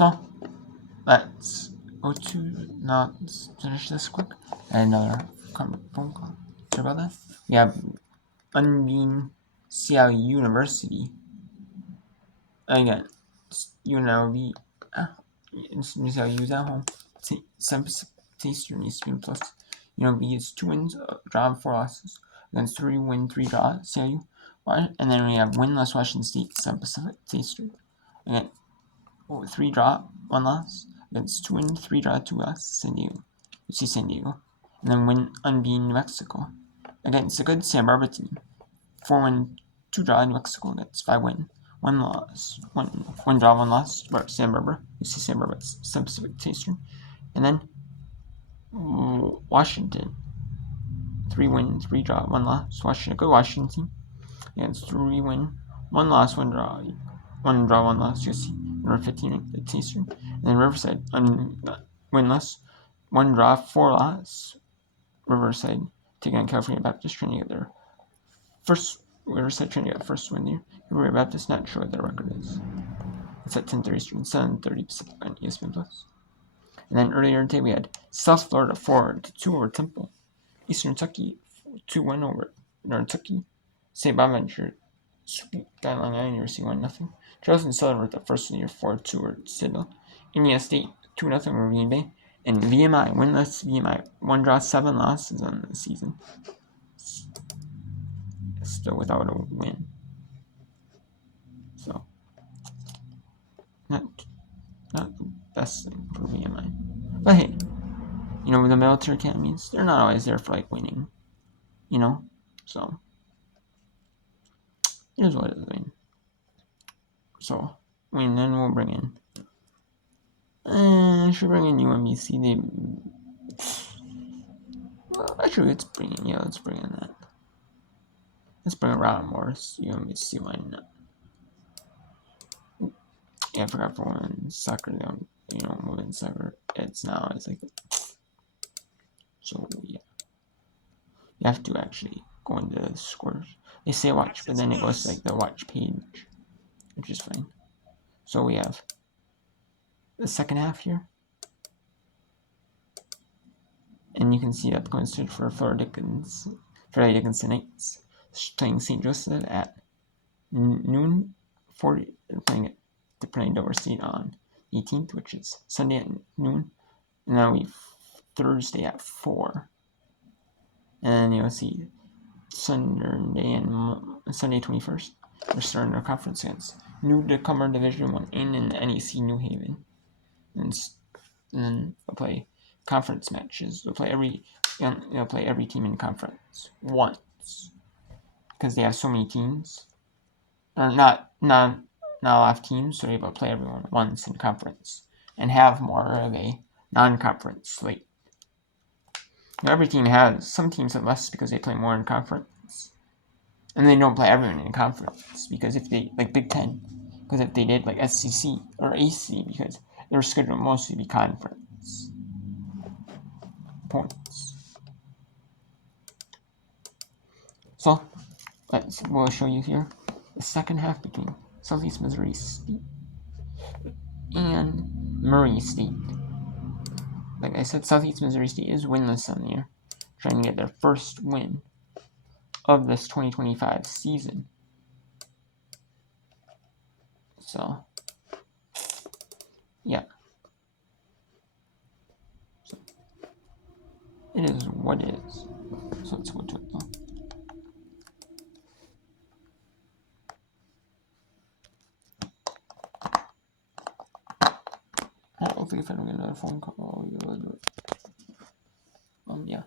So let's go to now. Let's finish this quick. And another phone call. Sorry about that. We have unbeaten Seattle University again. UNLV. Seattle's at home. Some Eastern Eastern plus. UNLV is 2 wins, draw 4 losses. Against 3 win, 3 draw. CIU. And then we have winless Washington State, Sun Pacific Eastern. Again, 3 draw, 1 loss. Against 2 win, 3 draw, 2 loss. San Diego. UC San Diego. And then win unbeaten New Mexico. Against a good Santa Barbara team. 4 win, 2 draw New Mexico against 5 win, 1 loss, 1 draw, 1 loss. Santa Barbara. UC Santa Barbara, Sun Pacific Eastern. And then Washington. 3 win, 3 draw, 1 loss. Washington, good Washington team. Against 3 win, 1 loss, 1 draw, 1 draw, 1 loss. UC number 15 at Eastern. And then Riverside, winless, 1 draw, 4 loss. Riverside taking on California Baptist, trying to get their first. Riverside trying to get first win there. California Baptist, not sure what their record is. It's at 10:30 Eastern, 7:30 Pacific on ESPN Plus. And then earlier today we had South Florida 4-2 over Temple. Eastern Kentucky 2-1 over Northern Kentucky. St. Bonaventure sweet guy Long Island University 1-0. Charleston Southern with the first of the year 4-2 over Citadel. Indiana State 2-0 over Green Bay. And VMI, winless VMI, 1 draw, 7 losses on the season. Still without a win. So, not the best thing for VMI. But hey, the military academies, they're not always there for like winning. So here's what it is. So then we'll bring in. Should bring in UMBC. Actually, let's bring in that. Let's bring in Robert Morris, UMBC. Why not? Yeah, I forgot for women's soccer. Women's soccer. It's like. So yeah, you have to actually go into the scores. They say watch, but then it goes to like the watch page, which is fine. So we have the second half here, and you can see that going straight for Florida Dickinson Knights playing St. Joseph at noon. 40. They're playing Dover State on 18th, which is Sunday at noon, and then we Thursday at 4. And then you'll see Sunday and Sunday 21st. We're starting our conference against newcomer Division 1 in NEC New Haven. And then we'll play conference matches. We'll play every team in conference once. Because they have so many teams. Or not a lot of teams, so they're able to play everyone once in conference. And have more of a non-conference slate. Every team has, some teams have less because they play more in conference. And they don't play everyone in conference because if they, like Big Ten, because if they did like SEC or AC, because their schedule will mostly be conference points. So, we'll show you here the second half between Southeast Missouri State and Murray State. Like I said, Southeast Missouri State is winless on the year, trying to get their first win of this 2025 season. So, yeah. So, it is what it is. So let's go to it now. Hopefully if I don't get another phone call, I'll be able to do it. Yeah.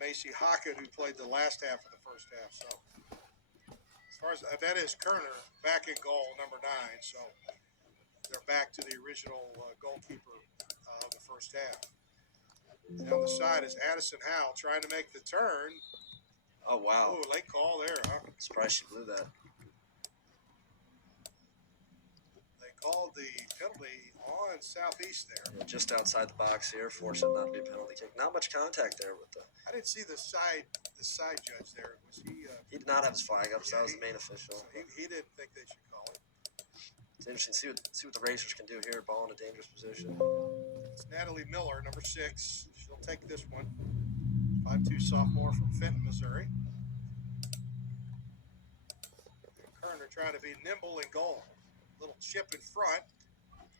Macy Hockett, who played the last half of the first half. So, as far as that is Kerner back in goal, number 9. So, they're back to the original goalkeeper of the first half. And on the side is Addison Howell trying to make the turn. Oh, wow. Oh, late call there, huh? Surprised she blew that. They called the penalty on Southeast there. Yeah, just outside the box here, forced it not to be a penalty kick. Not much contact there with the. I didn't see the side judge there. Was he? He did not have his flag up, so that was the main official. So he didn't think they should call it. It's interesting to see what the Racers can do here. Ball in a dangerous position. It's Natalie Miller, number 6. She'll take this one. 5'2" sophomore from Fenton, Missouri. And Kerner trying to be nimble in goal. Little chip in front.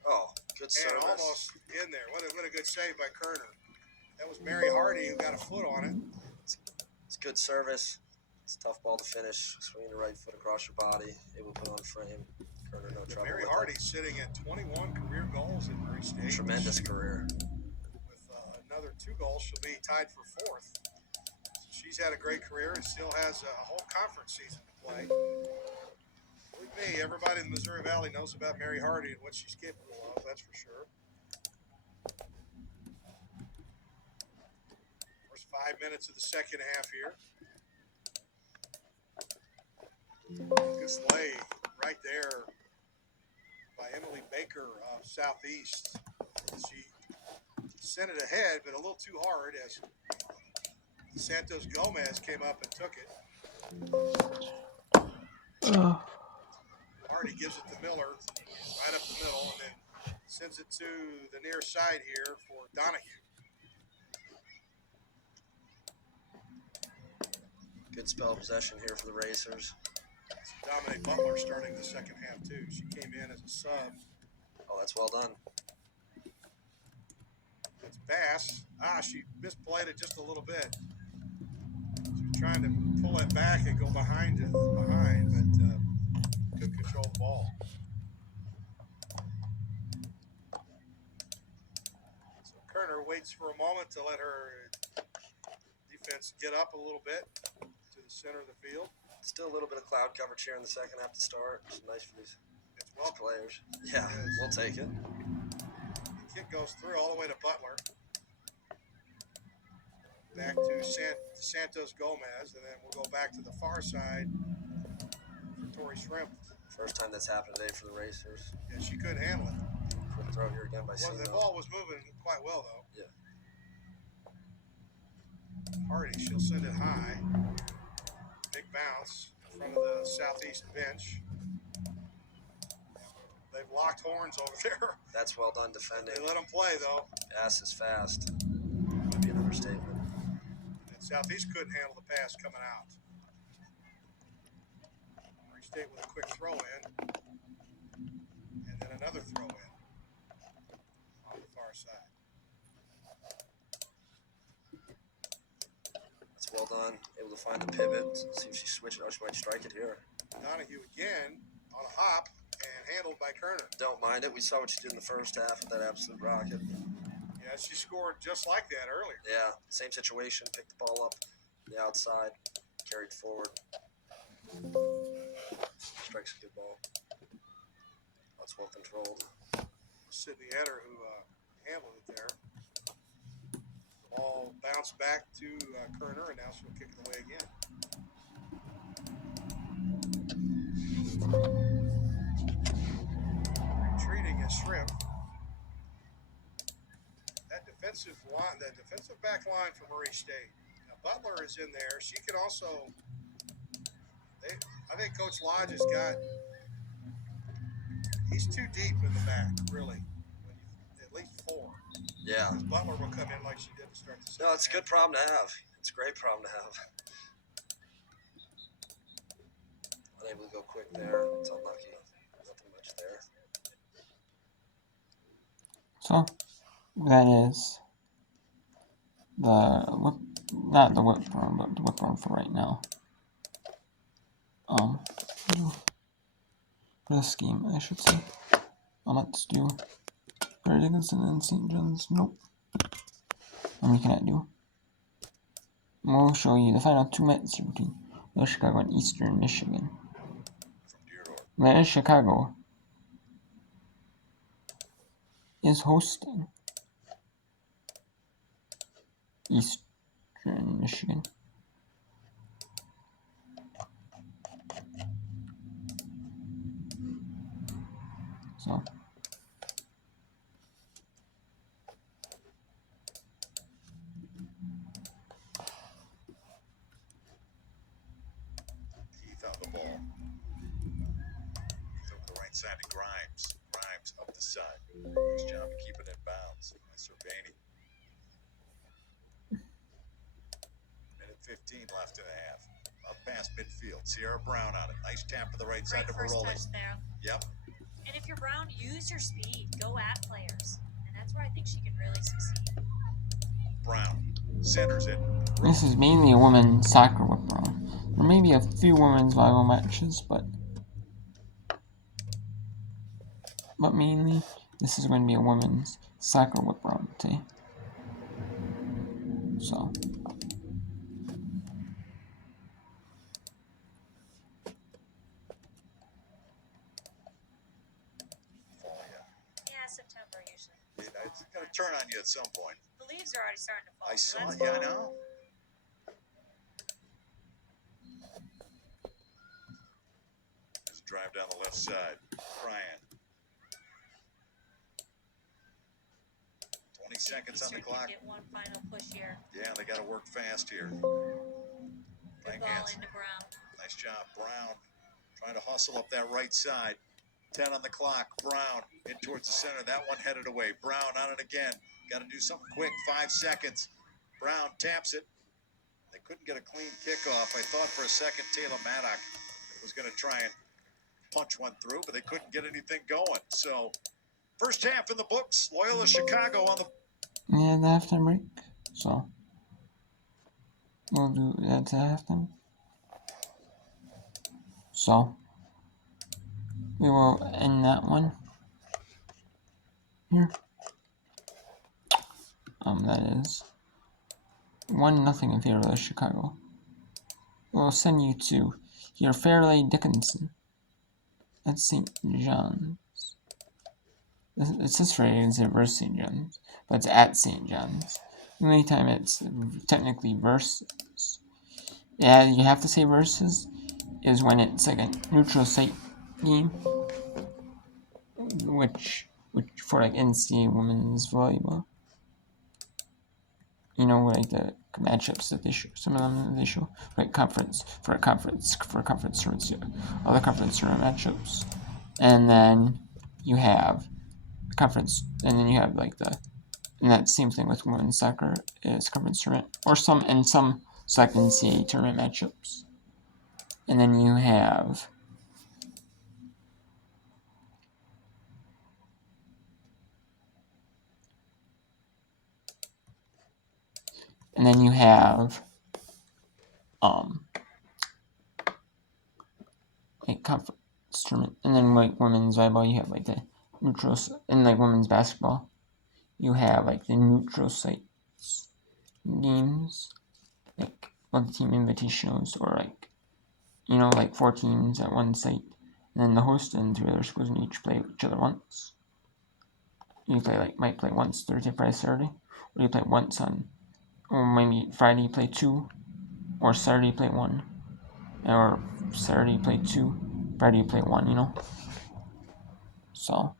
Oh, good service. And almost in there. What a good save by Kerner. That was Mary Hardy who got a foot on it. It's good service. It's a tough ball to finish. Swinging the right foot across your body. Able to put on frame. Kerner, no trouble. Mary Hardy sitting at 21 career goals in Murray State. Tremendous career. With another 2 goals, she'll be tied for 4th. So she's had a great career and still has a whole conference season to play. Believe me, everybody in the Missouri Valley knows about Mary Hardy and what she's capable of, that's for sure. First 5 minutes of the second half here. Good slay right there by Emily Baker of Southeast. She sent it ahead, but a little too hard as Santos Gomez came up and took it. Hardy gives it to Miller right up the middle and then sends it to the near side here for Donahue. Good spell of possession here for the Racers. Dominic Butler starting the second half too. She came in as a sub. Oh, that's well done. That's Bass. She misplayed it just a little bit. She was trying to pull it back and go behind, but couldn't control the ball. So Kerner waits for a moment to let her defense get up a little bit to the center of the field. Still a little bit of cloud coverage here in the second half to start. It's nice for these players. Yeah, we'll take it. The kick goes through all the way to Butler. Back to Santos Gomez, and then we'll go back to the far side for Tori Shrimp. First time that's happened today for the Racers. Yeah, she couldn't handle it. Quick throw here again by Sino. The ball was moving quite well, though. Yeah. Hardy, she'll send it high. Big bounce in front of the Southeast bench. They've locked horns over there. That's well done defending. They let them play, though. Pass is fast. Might be an understatement. And Southeast couldn't handle the pass coming out. Murray State with a quick throw in. And then another throw in on the far side. That's well done. Able to find the pivot. See if she switches. Oh, she might strike it here. Donahue again on a hop and handled by Kerner. Don't mind it. We saw what she did in the first half with that absolute rocket. Yeah, she scored just like that earlier. Yeah, same situation. Picked the ball up the outside, carried forward. Strikes a good ball. That's well controlled. Sydney Etter who handled it there. The ball bounced back to Kerner, and now she'll kick it away again. Retreating is Shrimp. That defensive back line for Murray State. Now Butler is in there. She can also. I think Coach Lodge has got. He's too deep in the back, really. At least 4. Yeah. Butler will come in like she did to start the second. No, it's a good problem to have. It's a great problem to have. Unable to go quick there. It's unlucky. Nothing much there. So, that is the whip, not the whip run, but the whip run for right now. For this game, I should say. Let's do Prairie Dickinson and St. John's. Nope. And we cannot do. We'll show you the final 2 minutes between West Chicago and Eastern Michigan. That is Chicago is hosting Eastern Michigan. So He found the ball. Took the right right side to Grimes. Grimes up the side. Nice job of keeping it bounds. Cervini. Minute 15 left in the half. Up past midfield. Sierra Brown on it. Nice tap to the right side to Great first Baroli. touch there. Yep. And if you're Brown, use your speed. Go at players. And that's where I think she can really succeed. Brown centers it. This is mainly a women's soccer whip round. There may be a few women's volleyball matches, but mainly this is going to be a women's soccer whip round today. So. Yeah, September usually. It's going to turn on you at some point. The leaves are already starting to fall. I so saw that's it. Yeah, I fine. know. Just drive down the left side. Ryan. 20 seconds on the Eastern clock. can get one final push here. Yeah, they got to work fast here. Good Playing ball hands. into Brown. Nice job, Brown. Trying to hustle up that right side. 10 on the clock. Brown in towards the center. That one headed away. Brown on it again. Got to do something quick. 5 seconds. Brown taps it. They couldn't get a clean kickoff. I thought for a second Taylor Maddock was going to try and punch one through, but they couldn't get anything going. So, first half in the books. Loyola Chicago on the... Yeah, the halftime break. So, we'll do that to halftime. So, we will end that one here. That is 1-0 in favor of Chicago. We'll send you to your Fairleigh Dickinson at St. John's. It says Fairleigh versus St. John's, but it's at St. John's. The only time it's technically versus, yeah, you have to say versus, is when it's like a neutral site game, which for like NCAA women's volleyball. You know, like the matchups that they show, some of them they show, like conference tournaments, other conference tournament matchups, and then you have conference, and then you have like and that same thing with women's soccer is conference tournament, or some select NCAA tournament matchups, and then you have like conference tournament, and then like women's volleyball, you have like the neutrals, and like women's basketball, you have like the neutral sites games, like multi-team invitationals, or like, you know, like 4 teams at one site, and then the host and 3 other schools each play each other once. You might play once Thursday, Friday, Saturday, or you play once on, or maybe Friday you play 2, or Saturday you play 1, or Saturday you play 2, Friday you play 1, you know? So,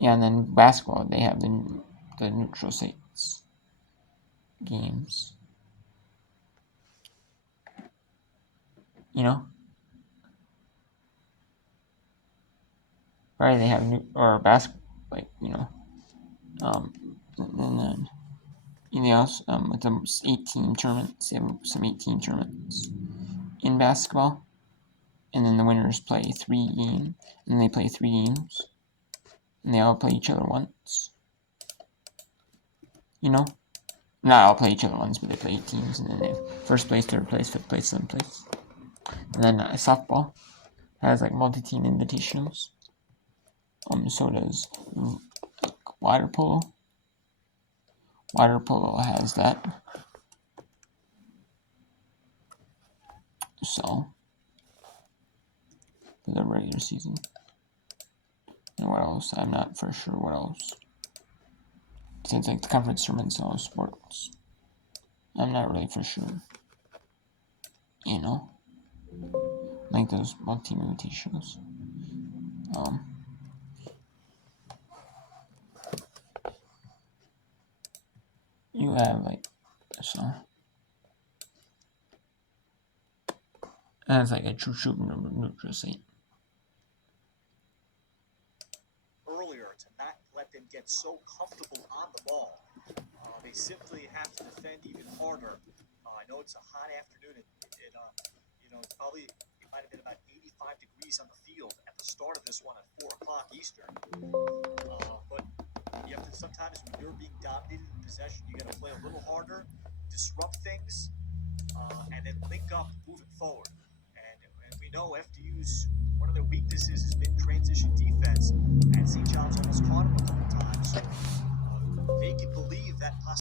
yeah, and then basketball, they have the neutral sites games, you know? Friday they have basketball, like, you know, and then anything else, with the 8-team tournaments, they have some 8-team tournaments in basketball, and then the winners play 3 games, and they play 3 games, and they all play each other once, you know? Not all play each other once, but they play 8 teams, and then they have first place, third place, fifth place, seventh place. And then softball has like multi-team invitationals. So does water polo. Water polo has that. So, for the regular season. And what else? I'm not for sure what else. Since like the conference tournaments and all sports. I'm not really for sure. You know? Like those multi-team invitationals. You have like, so. That's like a true neutral site. Earlier to not let them get so comfortable on the ball. They simply have to defend even harder. I know it's a hot afternoon. It's probably, it might have been about 85 degrees on the field at the start of this one at 4 o'clock Eastern. But you have to, sometimes when you're being dominated in possession, you got to play a little harder, disrupt things, and then link up moving forward. And we know FDU's, one of their weaknesses has been transition defense, and St. John's almost caught them a couple times. So they can believe that possibility.